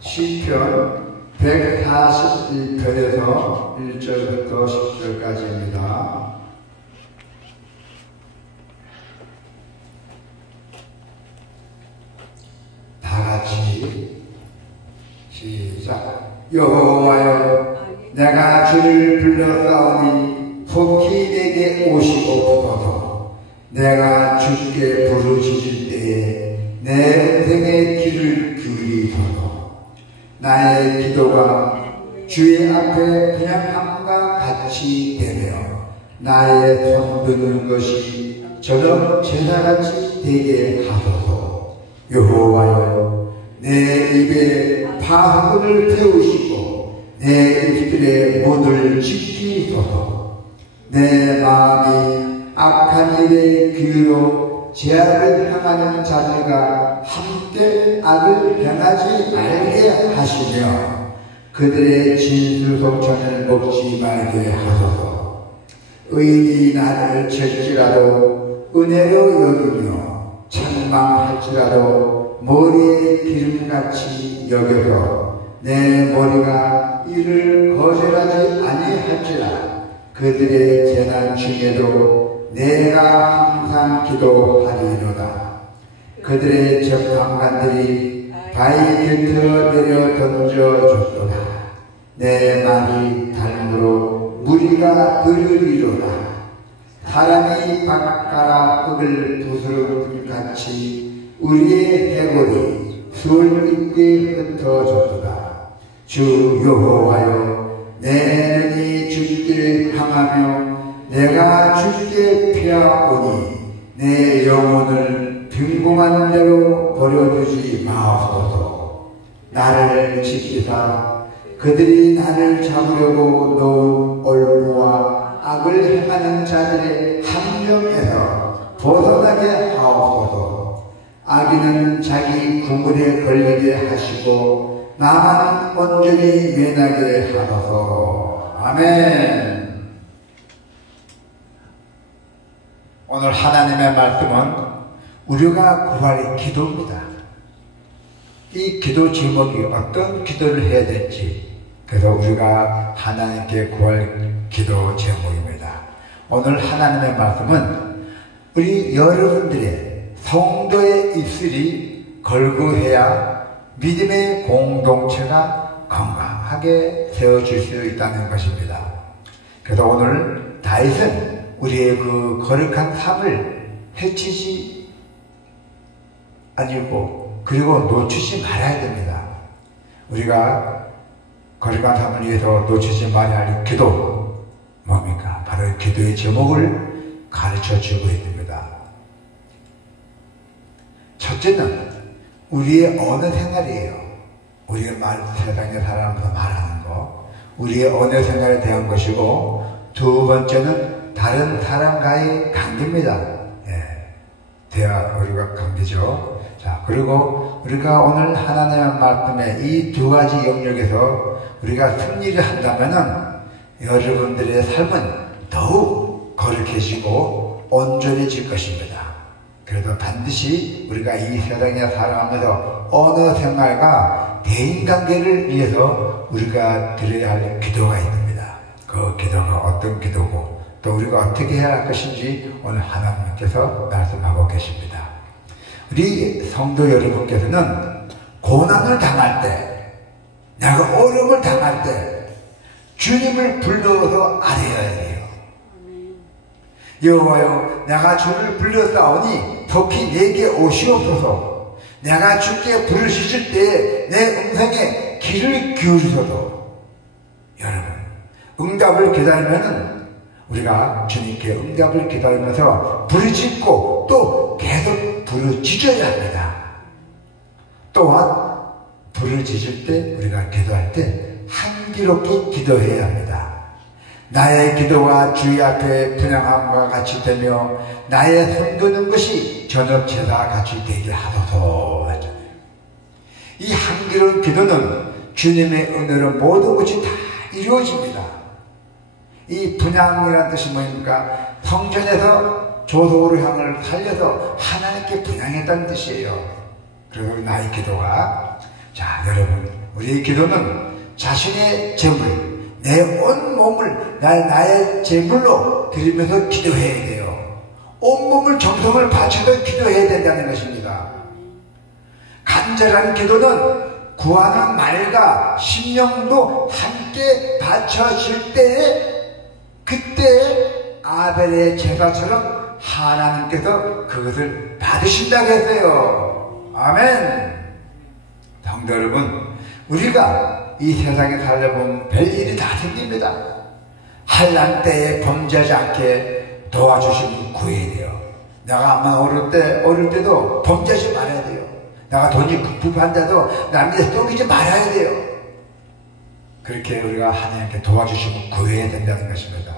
시편 142편에서 1절부터 10절까지입니다. 다같이 시작. 여호와여, 내가 주를 불렀사오니 속히 내게 오시옵소서. 내가 주께 부르짖을 때에 내 음성의 귀를 기울이소서. 나의 기도가 주의 앞에 분향함과 같이 되며 나의 손 드는 것이 저런 제사같이 되게 하소서. 여호와여, 내 입에 파수꾼을 태우시고 내 입술의 문을 지키소서. 내 마음이 악한 일에 귀로 죄악을 향하는 자들과 함께 악을 행하지 말게 하시며 그들의 진수성찬을 먹지 말게 하소서. 의인이 나를 칠지라도 은혜로 여기며 책망할지라도 머리에 기름같이 여겨서 내 머리가 이를 거절하지 아니할지라. 그들의 재난 중에도 내가 항상 기도하리로다. 그들의 적방관들이 바위 곁으로 내려 던져줬도다. 내 말이 닮으로 무리가 들으리로다. 사람이 바깥가라 흙을 부스럼 같이 우리의 해골이 수월 있게 흩어졌도다. 주 여호와여, 내 눈이 주께 향하며 내가 주께 피하오니 내 영혼을 빈궁한 대로 버려두지 마옵소서. 나를 지키사 그들이 나를 잡으려고 놓은 올무와 악을 행하는 자들의 함정에서 벗어나게 하옵소서. 악인은 자기 구물에 걸리게 하시고 나만 온전히 면하게 하소서. 아멘. 오늘 하나님의 말씀은 우리가 구할 기도입니다. 이 기도 제목이 어떤 기도를 해야 될지, 그래서 우리가 하나님께 구할 기도 제목입니다. 오늘 하나님의 말씀은 우리 여러분들의 성도의 입술이 걸고해야 믿음의 공동체가 건강하게 세워질 수 있다는 것입니다. 그래서 오늘 다윗은 우리의 그 거룩한 삶을 해치지 아니고 그리고 놓치지 말아야 됩니다. 우리가 거룩한 삶을 위해서 놓치지 말아야 할 기도 뭡니까? 바로 기도의 제목을 가르쳐주고 있습니다. 첫째는 우리의 언어 생활이에요. 우리의 세상에 살아가면서 말하는 거, 우리의 언어 생활에 대한 것이고, 두 번째는 다른 사람과의 관계입니다. 대화, 우리가 관계죠. 자, 그리고 우리가 오늘 하나님의 말씀에 이 두 가지 영역에서 우리가 승리를 한다면은 여러분들의 삶은 더욱 거룩해지고 온전해질 것입니다. 그래도 반드시 우리가 이 세상에 살아가면서 언어 생활과 대인관계를 위해서 우리가 드려야 할 기도가 있습니다. 그 기도가 어떤 기도고 또 우리가 어떻게 해야 할 것인지 오늘 하나님께서 말씀하고 계십니다. 우리 성도 여러분께서는 고난을 당할 때, 내가 어려움을 당할 때 주님을 불러서 아뢰어야 해요. 여호와여, 내가 주를 불렀사오니 속히 내게 오시옵소서. 내가 주께 부르짖을 때에 내 음성에 귀를 기울이소서. 여러분, 응답을 기다리면은 우리가 주님께 응답을 기다리면서 부르짖고 또 계속 부르짖어야 합니다. 또한 부르짖을 때 우리가 기도할 때 한기롭게 기도해야 합니다. 나의 기도가 주의 앞에 분향함과 같이 되며 나의 손 드는 것이 저녁 제사 같이 되게 하소서. 이 한기로운 기도는 주님의 은혜로 모든 것이 다 이루어집니다. 이 분향이라는 뜻이 뭡니까? 성전에서 조소로 향을 살려서 하나님께 분향했다는 뜻이에요. 그리고 나의 기도가 자, 여러분, 우리의 기도는 자신의 재물, 내 온 몸을 나의 재물로 드리면서 기도해야 돼요. 온몸을 정성을 바쳐서 기도해야 된다는 것입니다. 간절한 기도는 구하는 말과 심령도 함께 바쳐질 때에 그때 아벨의 제사처럼 하나님께서 그것을 받으신다고 했어요. 아멘. 성도 여러분, 우리가 이 세상에 살아보면 별일이 다 생깁니다. 환난 때에 범죄하지 않게 도와주시면 구해야 돼요. 내가 아마 어릴 때도 범죄하지 말아야 돼요. 내가 돈이 급급한데도 남에게 속이지 말아야 돼요. 그렇게 우리가 하나님께 도와주시고 구해야 된다는 것입니다.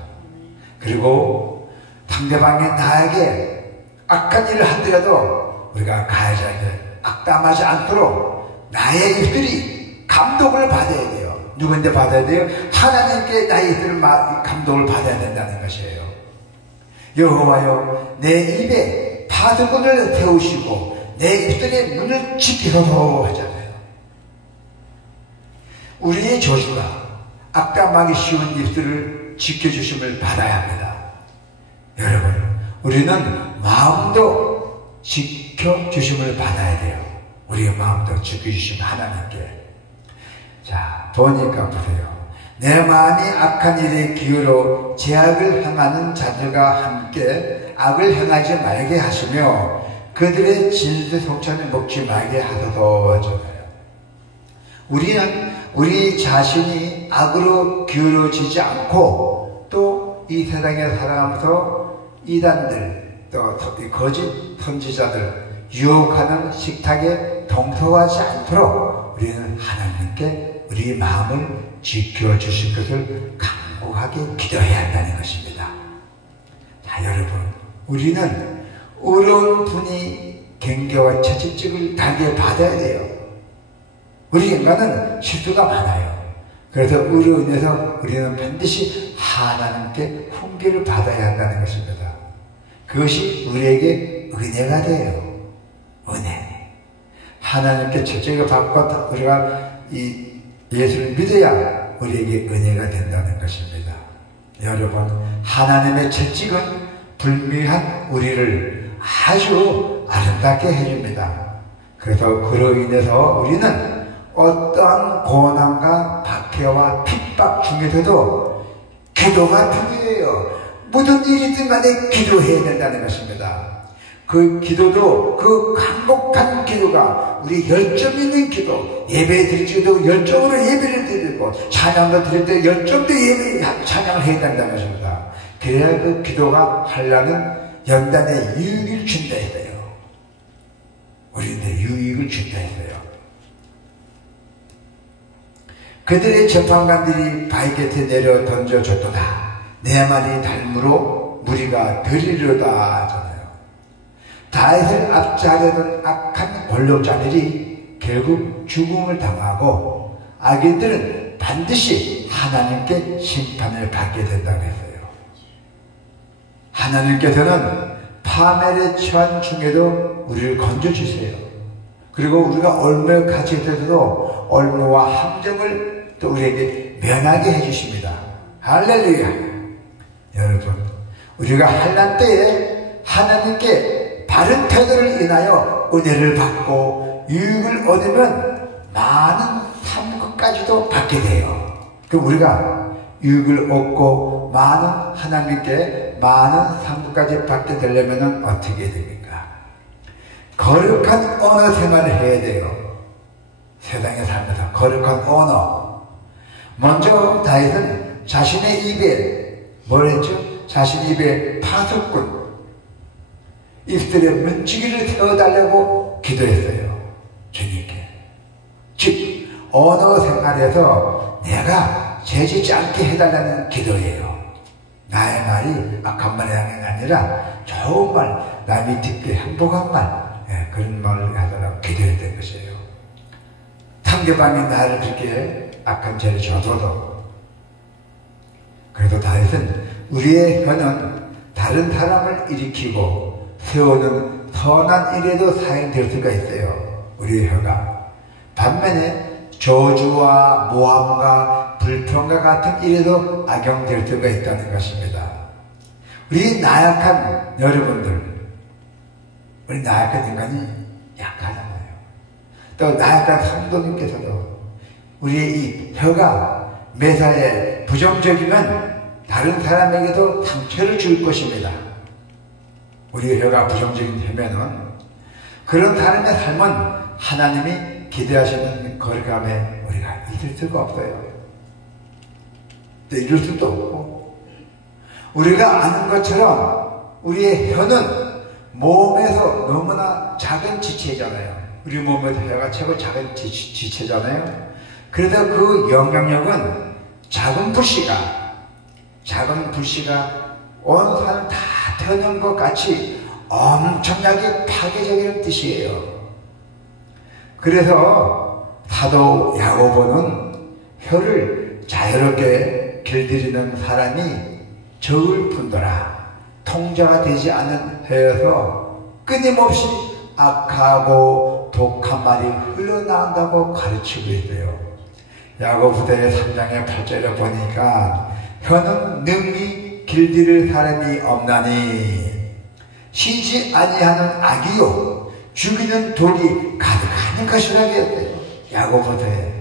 그리고 상대방이 나에게 악한 일을 하더라도 우리가 가해자에게 악담하지 않도록 나의 입술이 감독을 받아야 돼요. 누구한테 받아야 돼요? 하나님께 나의 입술을 감독을 받아야 된다는 것이에요. 여호와여, 내 입에 파수꾼을 세우시고 내 입술의 눈을 지키소서 하잖아요. 우리의 저주가 악담하기 쉬운 입술을 지켜주심을 받아야 합니다. 여러분, 우리는 마음도 지켜주심을 받아야 돼요. 우리의 마음도 지켜주신 하나님께. 자, 보니까 보세요. 내 마음이 악한 일에 기울어 제약을 행하는 자들과 함께 악을 행하지 말게 하시며 그들의 진실 속찬을 먹지 말게 하소서 하잖아요. 우리는 우리 자신이 악으로 기울어지지 않고 또 이 세상에 살아가면서 이단들 또 거짓 선지자들 유혹하는 식탁에 동서하지 않도록 우리는 하나님께 우리 마음을 지켜주실 것을 간곡하게 기도해야 한다는 것입니다. 자, 여러분, 우리는 어려운 분이 경계와 채찍질을 달게 받아야 돼요. 우리 인간은 실수가 많아요. 그래서 의로 인해서 우리는 반드시 하나님께 훈계를 받아야 한다는 것입니다. 그것이 우리에게 은혜가 돼요. 은혜. 하나님께 채찍을 받고 우리가 이 예수를 믿어야 우리에게 은혜가 된다는 것입니다. 여러분, 하나님의 채찍은 불미한 우리를 아주 아름답게 해줍니다. 그래서 그로 인해서 우리는 어떠한 고난과 박해와 핍박 중에서도 기도가 필요해요. 모든 일이든 간에 기도해야 된다는 것입니다. 그 기도도 그 간곡한 기도가 우리 열정 있는 기도, 예배 드릴 때도 열정으로 예배를 드리고 찬양도 드릴 때 열정도 예배 찬양을 해야 된다는 것입니다. 그래야 그 기도가 하려는 연단의 유익을 준다 했어요. 우리한테 유익을 준다 했어요. 그들의 재판관들이 바위 곁에 내려 던져줬도다. 내 말이 닮으로 무리가 들이려다 하잖아요. 다윗을 압제하려던 악한 권력자들이 결국 죽음을 당하고 악인들은 반드시 하나님께 심판을 받게 된다고 했어요. 하나님께서는 파멸에 처한 중에도 우리를 건져주세요. 그리고 우리가 얼마에 갇혀 있어도 얼마와 함정을 또 우리에게 면하게 해주십니다. 할렐루야. 여러분, 우리가 환난 때에 하나님께 바른 태도를 인하여 은혜를 받고 유익을 얻으면 많은 상급까지도 받게 돼요. 그럼 우리가 유익을 얻고 많은 하나님께 많은 상급까지 받게 되려면 어떻게 됩니까? 거룩한 언어 생활을 해야 돼요. 세상에 살면서 거룩한 언어. 먼저 다윗은 자신의 입에 뭘 했죠? 자신의 입에 파수꾼, 입술에 문지기를 세워달라고 기도했어요. 주님께. 즉 언어 생활에서 내가 죄짓지 않게 해달라는 기도예요. 나의 말이 악한 말이 아니라 좋은 말, 남이 듣기 행복한 말, 그런 말을 하더라고 기도했던 것이에요. 상대방이 나를 그렇게 악한 죄를 져도 그래도 다윗은 우리의 혀는 다른 사람을 일으키고 세우는 선한 일에도 사용될 수가 있어요. 우리의 혀가 반면에 저주와 모함과 불평과 같은 일에도 악용될 수가 있다는 것입니다. 우리 나약한 여러분들, 우리 나약한 인간이 약하잖아요. 또 나약한 성도님께서도 우리의 이 혀가 매사에 부정적이면 다른 사람에게도 상처를 줄 것입니다. 우리 혀가 부정적인 혀면은 그런 사람의 삶은 하나님이 기대하시는 거룩함에 우리가 있을 수가 없어요. 또 이룰 수도 없고, 우리가 아는 것처럼 우리의 혀는 몸에서 너무나 작은 지체잖아요. 우리 몸에서 혀가 최고 작은 지체잖아요. 그래서 그 영향력은 작은 불씨가 온 산을 다 태우는 것 같이 엄청나게 파괴적인 뜻이에요. 그래서 사도 야고보는 혀를 자유롭게 길들이는 사람이 적을 뿐더라 통자가 되지 않은 혀여서 끊임없이 악하고 독한 말이 흘러나온다고 가르치고 있어요. 야고보서 3장의 8절을 보니까 혀는 능히 길들일 사람이 없나니 쉬지 아니하는 악이요 죽이는 돌이 가득한 것이라고 했대요. 야고보서에.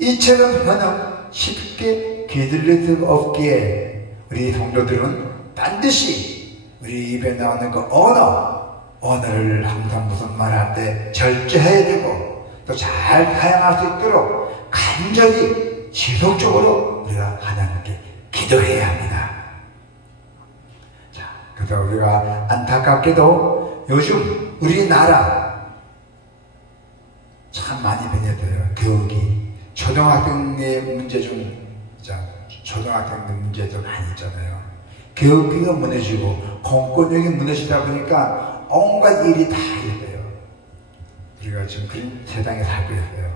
이처럼 혀는 쉽게 길들일 수 없기에 우리 성도들은 반드시 우리 입에 나오는 그 언어를 항상 무슨 말할 때 절제해야 되고 또 잘 사용할 수 있도록 간절히 지속적으로 우리가 하나님께 기도해야 합니다. 자, 그래서 우리가 안타깝게도 요즘 우리나라 참 많이 변했어요. 교육이 초등학생의 문제 중 많이 있잖아요. 교육비가 무너지고 공권력이 무너지다 보니까 온갖 일이 다 있어요. 우리가 지금 그런 세상에 살고 있어요.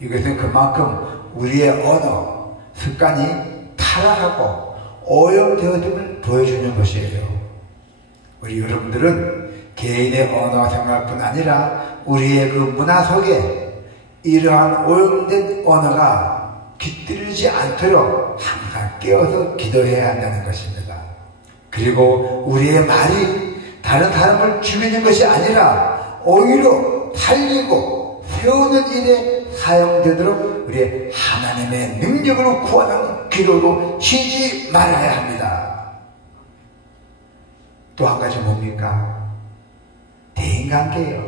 이것은 그만큼 우리의 언어, 습관이 타락하고 오염되어짐을 보여주는 것이에요. 우리 여러분들은 개인의 언어 생활뿐 아니라 우리의 그 문화 속에 이러한 오염된 언어가 깃들이지 않도록 항상 깨어서 기도해야 한다는 것입니다. 그리고 우리의 말이 다른 사람을 죽이는 것이 아니라 오히려 살리고 세우는 일에 사용되도록 우리의 하나님의 능력으로 구하는 기도로 쉬지 말아야 합니다. 또 한 가지 뭡니까? 대인관계예요.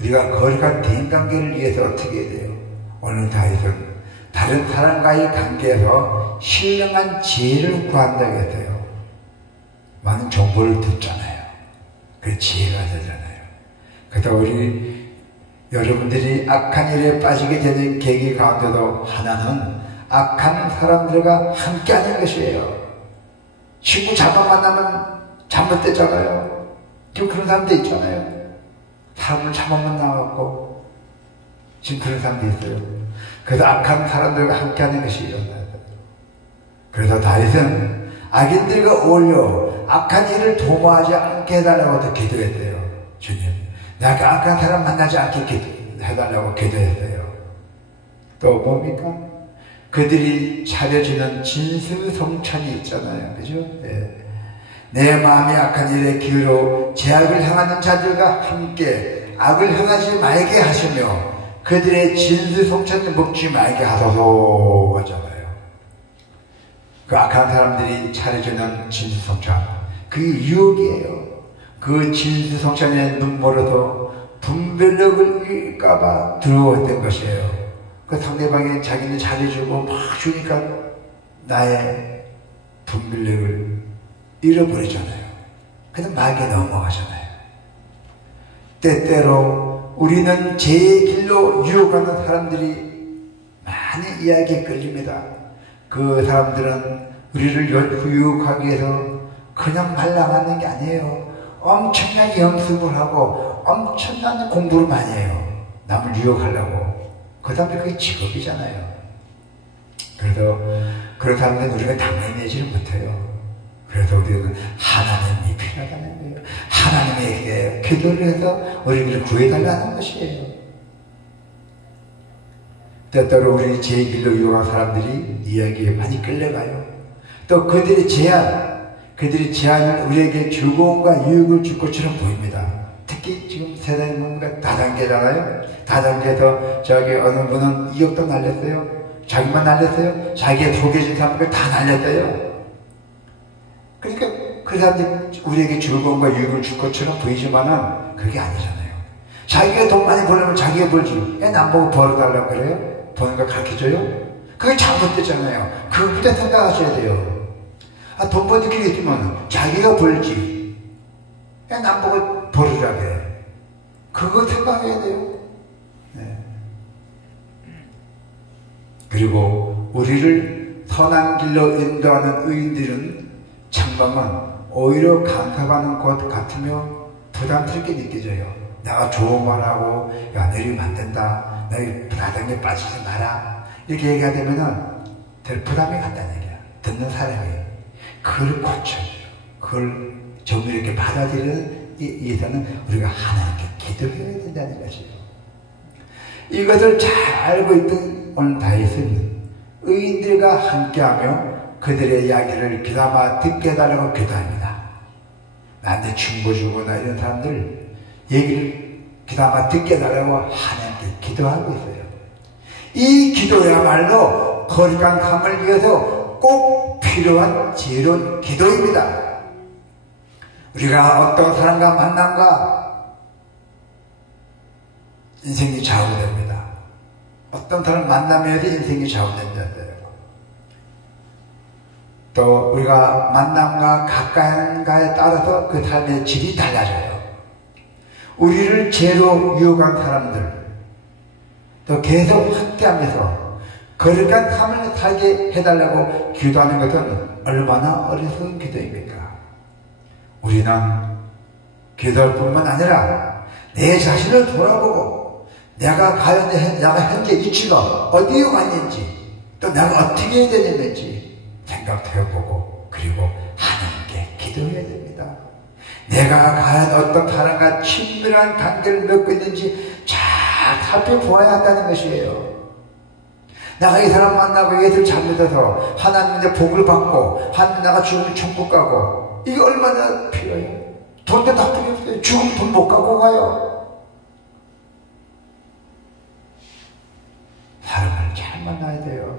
우리가 거룩한 대인관계를 위해서 어떻게 해야 돼요? 오늘 다윗은 다른 사람과의 관계에서 신령한 지혜를 구한다고 했어요. 많은 정보를 듣잖아요. 그 지혜가 되잖아요. 그래서 우리 여러분들이 악한 일에 빠지게 되는 계기 가운데도 하나는 악한 사람들과 함께하는 것이에요. 친구 잘못 만나면 잘못됐잖아요. 지금 그런 사람도 있잖아요. 사람을 잘못 만나갖고 지금 그런 사람도 있어요. 그래서 악한 사람들과 함께하는 것이 일어나요. 그래서 다윗은 악인들과 어울려 악한 일을 도모하지 않게 해달라고 기도했대요. 주님, 내가 악한 사람 만나지 않게 해달라고 기도했어요. 또 뭡니까? 그들이 차려주는 진수성찬이 있잖아요. 그죠? 네. 내 마음이 악한 일에 기울어 제악을 행하는 자들과 함께 악을 행하지 말게 하시며 그들의 진수성찬을 먹지 말게 하소서 하잖아요. 그 악한 사람들이 차려주는 진수성찬, 그 유혹이에요. 그 진수성찬에 눈물어서 분별력을 잃을까봐 두려웠던 것이에요. 그 상대방이 자기는 잘해주고 막 주니까 나의 분별력을 잃어버리잖아요. 그래서 막에 넘어가잖아요. 때때로 우리는 제 길로 유혹하는 사람들이 많이 이야기에 끌립니다. 그 사람들은 우리를 유혹하기 위해서 그냥 말랑하는 게 아니에요. 엄청나게 연습을 하고 엄청난 공부를 많이 해요. 남을 유혹하려고. 그 다음에 그게 직업이잖아요. 그래서 그런 사람들은 우리가 당해내지를 못해요. 그래서 우리는 하나님이 필요하다는 거예요. 하나님에게 기도를 해서 우리를 구해달라는 것이에요. 때때로 우리 제 길로 유혹한 사람들이 이야기에 많이 끌려가요. 또 그들의 제안은 우리에게 즐거움과 유익을 줄 것처럼 보입니다. 특히 지금 세상의 뭔가 다단계잖아요. 다단계에서 저기 어느 분은 2억도 날렸어요. 자기만 날렸어요. 자기의 소개해준 사람들 다 날렸어요. 그러니까 그 사람들이 우리에게 즐거움과 유익을 줄 것처럼 보이지만은 그게 아니잖아요. 자기가 돈 많이 벌려면 자기가 벌지. 애 남보고 벌어달라고 그래요? 버는 거 가르쳐줘요? 그게 잘못됐잖아요. 그것부터 생각하셔야 돼요. 돈 버는 길이 있으면 자기가 벌지. 애 남보고 벌으라고 해. 그거 생각해야 돼요. 네. 그리고 우리를 선한 길로 인도하는 의인들은 창방은 오히려 간섭하는 것 같으며 부담스럽게 느껴져요. 내가 좋은 말하고 야 내리면 안 된다. 너희 부담에 빠지지 마라. 이렇게 얘기가 되면은 될 부담이 간다는 얘기야. 듣는 사람이 그걸 고쳐요. 그걸 정의롭게 받아들이는 위해서는 우리가 하나님께 기도해야 된다는 것이에요. 이것을 잘 알고 있던 오늘 다윗은 의인들과 함께하며 그들의 이야기를 귀담아 듣게 해달라고 기도합니다. 나한테 충고 주거나 이런 사람들 얘기를 귀담아 듣게 해달라고 하나님께 기도하고 있어요. 이 기도야말로 거룩함을 위해서 꼭 필요한 지혜로운 기도입니다. 우리가 어떤 사람과 만남과 인생이 좌우됩니다. 어떤 사람 만나면서 인생이 좌우된다는데요. 또 우리가 만남과 가까이인가에 따라서 그 삶의 질이 달라져요. 우리를 죄로 유혹한 사람들 또 계속 함께하면서 거룩한 삶을 살게 해달라고 기도하는 것은 얼마나 어리석은 기도입니까? 우리는 기도할 뿐만 아니라 내 자신을 돌아보고 내가 현재 위치가 어디에 가 있는지 또 내가 어떻게 해야 되는지 생각해보고 그리고 하나님께 기도해야 됩니다. 내가 과연 어떤 사람과 친밀한 관계를 맺고 있는지 잘 살펴보아야 한다는 것이에요. 내가 이 사람 만나고 얘들 잘못해서 하나님의 복을 받고 하나님 내가 죽으면 천국 가고 이게 얼마나 필요해요. 돈도 다 필요 없어요. 죽으면 돈 못 갖고 가요. 사람을 잘 만나야 돼요.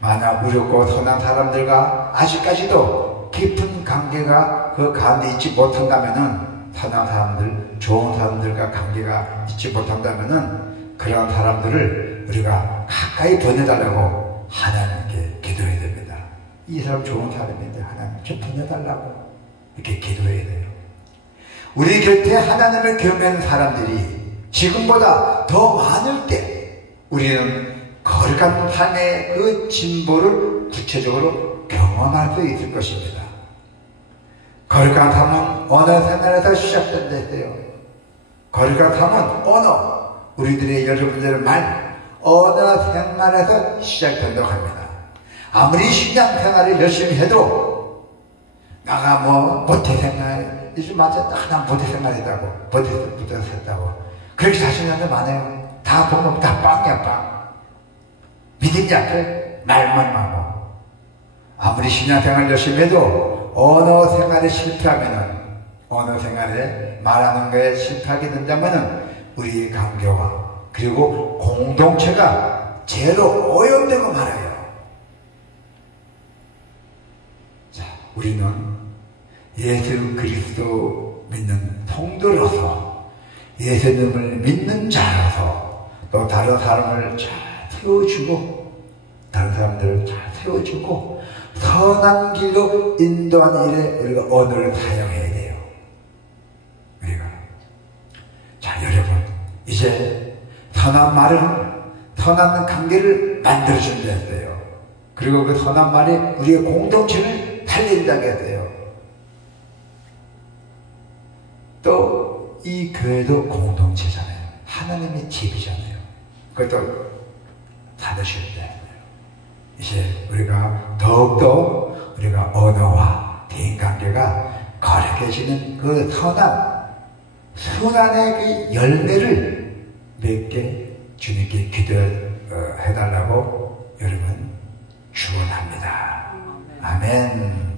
만약 의롭고 선한 사람들과 아직까지도 깊은 관계가 그 가운데 있지 못한다면은 선한 사람들, 좋은 사람들과 관계가 있지 못한다면은 그런 사람들을 우리가 가까이 보내달라고 하나님께 기도해야 됩니다. 이 사람 좋은 사람인데 하나님 좀 보내달라고 이렇게 기도해야 돼요. 우리 곁에 하나님을 경외하는 사람들이 지금보다 더 많을 때 우리는 거룩한 삶의 그 진보를 구체적으로 경험할 수 있을 것입니다. 거룩한 삶은 언어 생활에서 시작된다 했어요. 거룩한 삶은 언어, 우리들의 여러분들의 말, 언어 생활에서 시작된다고 합니다. 아무리 신앙 생활을 열심히 해도 나가 모태생활, 요즘 맞아, 난 모태생활이라고, 모태했다고 그렇게 자신한테 많아요. 다 보면 다 빵이야, 빵. 믿음이 약해. 말만 하고. 아무리 신앙생활 열심히 해도 언어 생활에 실패하면은, 언어 생활에 말하는 거에 실패하게 된다면은 우리 관계와 그리고 공동체가 죄로 오염되고 말아요. 자, 우리는 예수 그리스도 믿는 성도로서 예수님을 믿는 자로서 또 다른 사람을 잘 세워주고 다른 사람들을 잘 세워주고 선한 길로 인도하는 일에 우리가 언어를 사용해야 돼요. 우리가 자 여러분 이제 선한 말은 선한 관계를 만들어준다 했어요. 그리고 그 선한 말이 우리의 공동체를 살린다고 했어요. 또 이 교회도 공동체잖아요. 하나님의 집이잖아요. 그것도 받으셔야 돼요. 이제 우리가 더욱더 우리가 언어와 대인관계가 거룩해지는 그 선한의 그 열매를 맺게 주님께 기도해 해달라고 여러분 축원합니다. 아멘.